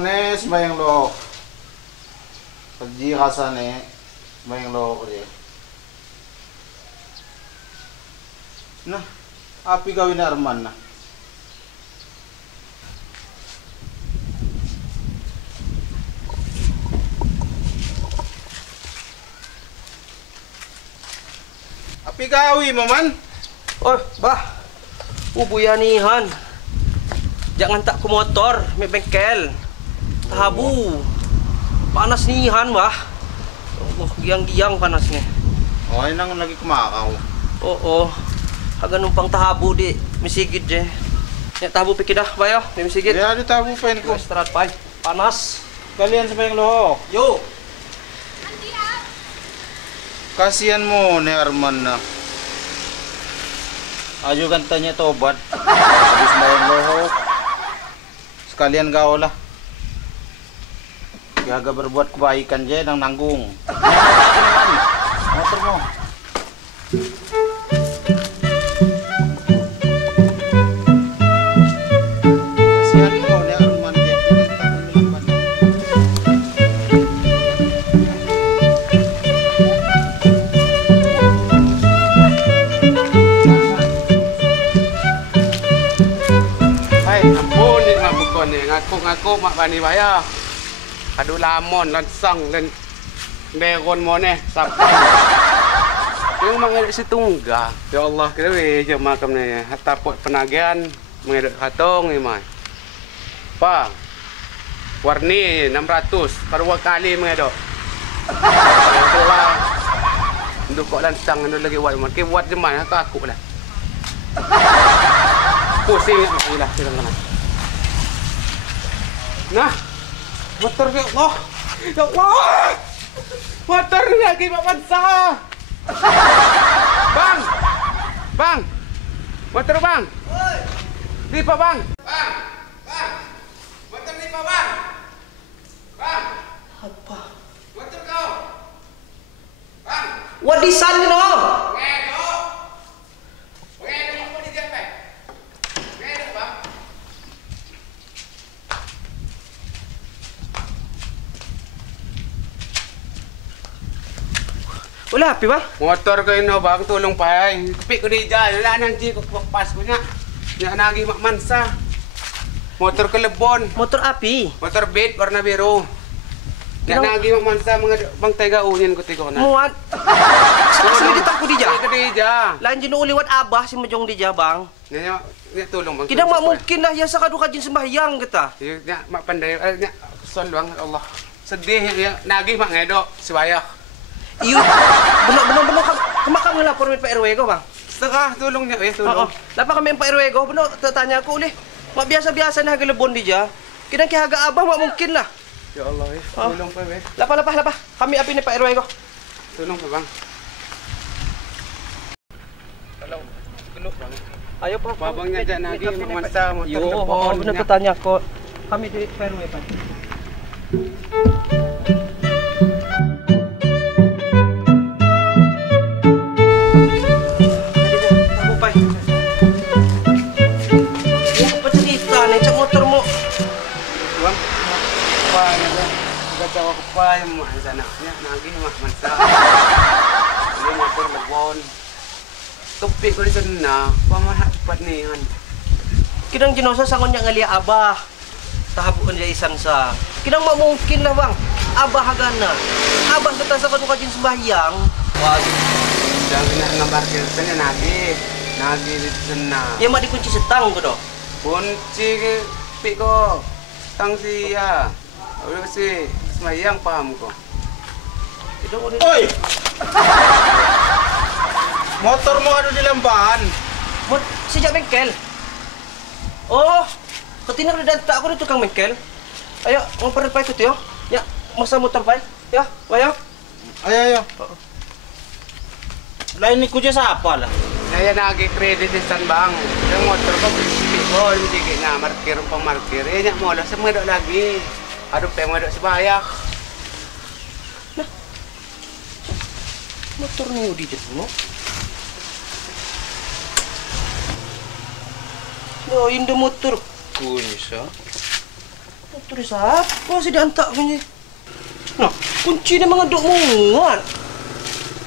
ne sembayang lo. Pergi rasane sembayang lo dia. Nah, api gawin Arman nah. Api gawi mo man. Oh, bah. Ubuyanihan. Jangan tak ke motor, may bengkel. Tahabu. Panas nihan, bah. Oh, giang-giang panas nih. Oh, ini nang lagi kumakaw. Oo. Haga numpang tahabu di misigid je. Ya tahabu pikir dah, bayo, di misigid. Ya, di tabu pen ko. Istirahat pay. Panas. Kalian sembayang lo. Yo. Kasihan mo ni Arman na. Ayo tanya tobat. Habis sembayang lo. Sekalian gaul lah. Gaga berbuat kebaikan je nang nanggung. Motor mo. Kasihan mo ni Arman je. Hai, ampun ni mabukon ni. Ngaku-ngaku mak bani bayar. Adu lamon lansang dan deron mo ni sampai. Yung mga situngga. Ya Allah, kita je makam ni. Hatta pot penagihan mengedok katong ni mai. Pa. Warni 600 kedua kali mengedok. Itulah. Nduk kok lansang anu lagi buat mon. Ke buat jeman aku lah. Pusing lah silang. Nah, motor ke Allah. Ya Allah. Motor lagi Pak Bansa. Bang. Bang. Motor bang. Oi. Di Pak Bang. Bang. Bang. Motor di Pak Bang. Bang. Apa? Motor kau. Bang. Wadisan ni no. Ngedok. Ngedok apa di jepek? Ngedok bang. Wala api ba? Motor ko ino bang tulong pa ay. Kapit ko di dyan. Wala nang di ko pas ko niya. Niya nagi makmansa. Motor ko lebon. Motor api. Motor beat warna biru. Niya nagi makmansa mga bang tega unyan ko tigo na. Muat. Sino di tak ko di ja? Ko di dyan. Lain jin uliwat abah si majong di ja bang. Niya tulong bang. Kidang mak mungkin lah ya sa kaduka jin sembahyang kita. Niya mapanday. Niya sol bang Allah. Sedih ya nagi mak ngedok sibayak. Iyo, benar kemakam ngelapor mit Pak RW ko bang. Setengah tulong niya tulong. Lapa kami Pak RW ko, benar tanya aku ulih. Mak biasa-biasa na hagalebon di ja. Kidang kihaga abah mak mungkin lah. Ya Allah tulong pa be. Lapa. Kami api ni Pak RW ko. Tulong pa bang. Tolong. Geluk bang. Ayo Pak. Babangnya dyan nagi magmansa motor Yo, lebon. benar tanya ko. Kami di Pak RW Pak. Gacawa ko pa yung mga sana niya nagi mansa. Ini motor lebon. Tupi ko dito na pamahapat niyan. Kidang ginosa sangon niya ngalia abah. Tahabuan niya isan sa. Kidang mamungkin na bang. Abah hagana. Abah kita sa kaduka jin sembahyang. Wag. Jangan na ngabarkir tanya nagi. Nagi dito na. Ya mak dikunci setang ko do. Kunci pi ko. Tang siya. Udah sih semayang paham ko. Oi! Motor mo ano di lambahan? Sejak bengkel. Oh, ketina udah datang aku di tukang bengkel. Ayo, mau pergi pa ikut yo. Ya, masa motor pa. Ya, ayo. Ayo. Lain ni kuja sa apa lah? Saya nagi kredit di bang. Yung motor ko pi ko hindi na markir pang markir. Eh nya mo sa mga lagi. Aduh, pengen ada sebanyak. Nah, motor ni di jatuh. No, indah motor kunysa. Terus apa sih diantak ko niya? Nah, kunci na mga dumungan.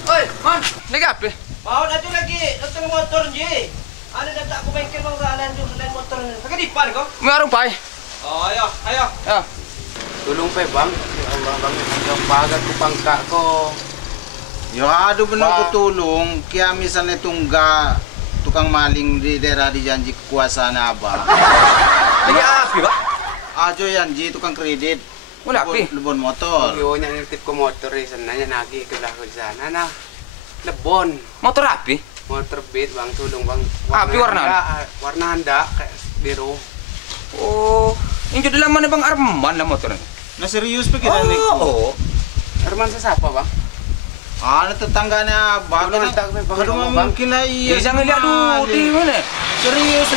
Oi, man, nagapi. Mau na lagi, datang motor Ji. Ano na tak ko bengkel bang saalan yung lain motor. Kagadipan ko? Mayroon pa eh. Oh, ayo, ayo. Ah, Tulong pa bang. Ya Allah bang, hanggang pagat ko pangka ko. Yo ado benar ko tulong kaya misalnya tungga tukang maling di daerah di janji kekuasaan Abah. lagi api ba? Ajo yan ji tukang kredit. Wala api. Lebon motor. Yo nya nitip ko motor eh sana nya nagi ke ko di sana na. Lebon. Motor api? Motor beat bang, tulong bang. Api warna? Warna handa kayak biru. Oh, yung jud laman na bang Arman na motor? Na serius pa kira ni ko. Oo. Arman sa siapa bang? Ah, tetangga ni Abah. Ano tak bang? Kalau mungkin lah iya. Iya jangan lihat Dudi mana? Serius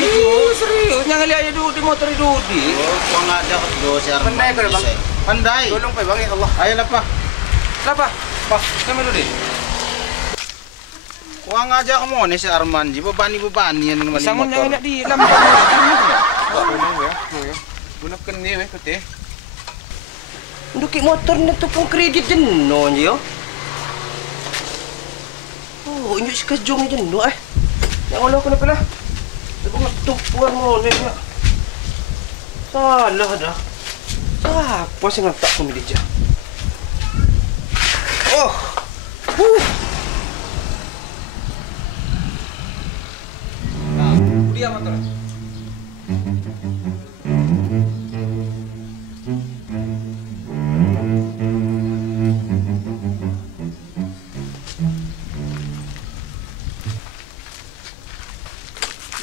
Serius, jangan lihat Dudi motor Dudi. Oh, kau nggak ada do si Arman. Pandai ko na, bang. Pandai. Tulong pa bang ya Allah. Ayolah pa. Kenapa? Pak, kami Dudi. Kau ngajak mo ni si Arman ji bebani yang maling Sangon motor. jangan lihat di lampu. Tulong ya. Bunap kan ni weh kote. Duki motor na to pong kredit din no niyo. Oh, inyo si Kajong din no eh. Yang ulo ko na pala. Ako magtumpuan mo niya. Salah dah. Siapa sih ngantak ko ni dia? Oh. Dia motor.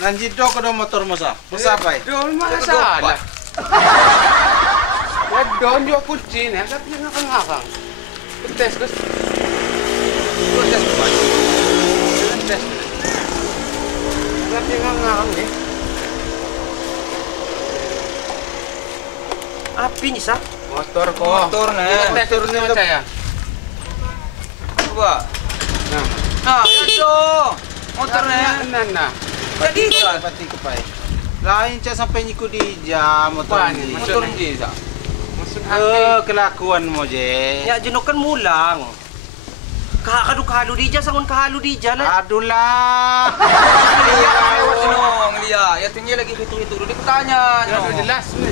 Nanti do ko do motor mo sa. Musapay. Doon masalah. Ya doon yo kunci ni, agak ni ngakang-ngakang. Tes Gus. Tes ba? Tes. Agak ni ngakang ni. Api ni sa? Motor ko. Motor na. Tes turun ni saya. Coba. Nah. Ah, yan do. Motor na. Nana. Jadi kan. Pati ko pa eh. Lain siya sampai nyiku di jam motor Apaan ni. ni? Motor ni sa. Maksud hati. Kelakuan mo je. Ya jenokan mulang. Kakaduk-halo di dyan, sangon kahalo di dyan. Aduh lah. Lihat lewat nong, lihat. Ya tinggi lagi itu Dudi kutanya. Ya udah jelas ni.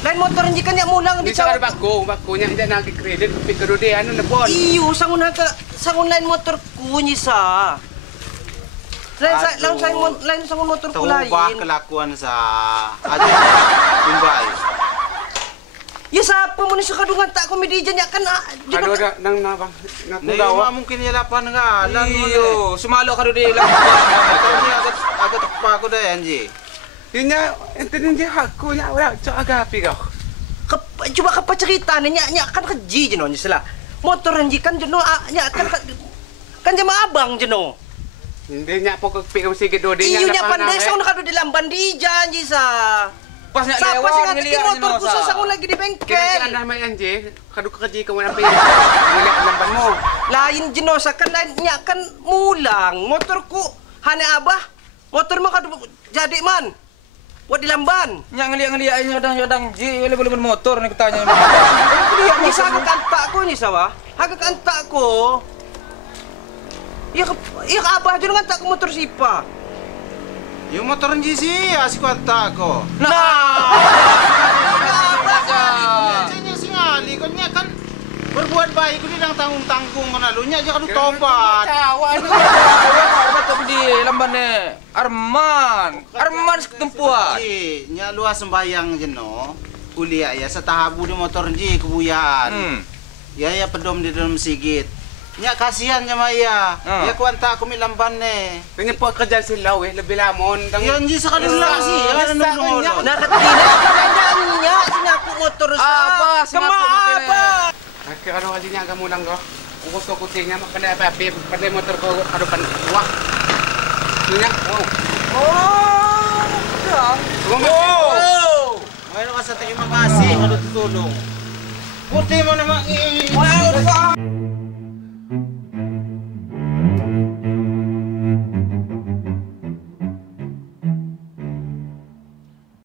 Lain motor hindi kan ya mulang di Bisa ada cawat. bako nya hindi nagi kredit tapi kerode ano na bon. Iyo, sangon lain motor ku ni sa. Lain sangon motor ku lain. Taubah kelakuan sa. Aja tumbay. Ya siapa mo ni sa kadungan tak komedi dyan ya kan. Ano na nang nabang Nah, nakugawa. mungkin ya lapan ngalan mo Iyo, deh. sumalo ka Dudi lang. Kami agak tekpa ko deh anji. Yun niya, intindihan niya ako niya, wala, tsaka agapi ka. Coba kapacerita niya kan keji jeno ni sila. Motor anji kan jeno nya kan jama abang jeno. Hindi niya po kagpikaw sige do di Iyo niya nya pandai sa nakado di lamban di janji sa. Pas nya Siapa sih lewat ngatikin ngelihat motor ku sa sangon lagi di Kaya bengkel. ka naman yan, Jay. Kaduk ka, Jay, ka wala pa yun. Ngilik ang lamban mo. Lain jeno sa kan lain nya kan mulang motor ku hane abah. Motor mo kadu jadi man. Buat di lamban. Nya ngelihat nyodang ji, boleh motor nih kutanya. Dia ni sa kantak ko ni sawa. Haga kantak ko. Iya abah jeno kantak ko motor sipa. Yung motor anji sih asik kata ko. Biasanya singali ko niya kan berbuat baik ko nilang tanggung-tanggung menalunya aja kan tobat. Tawa, ano? Betul di lamban Arman setempuan. Ji, nya luas sembayang jeno. Kuliah ya setahabu di motor ji kebuyan. Ya pedom di dalam sigit. Nya kasihan nya maya. Ya kuanta aku mi lamban ne. Kanya po ka dyan sila, lebih lamon. Yan ji sa kanila sih. Ano no. Nakatina kalandaan niya sinaku motor sa. Abah, sinaku Kamaaba. Ano kasi niya ka mulang ko? Kung gusto ko tingnan, makana papi, pati motor ko, ano pan, wak. Niya, wow. Oh, dah. Ngayon ka sa terima kasih, ano tutulong. Puti mo naman.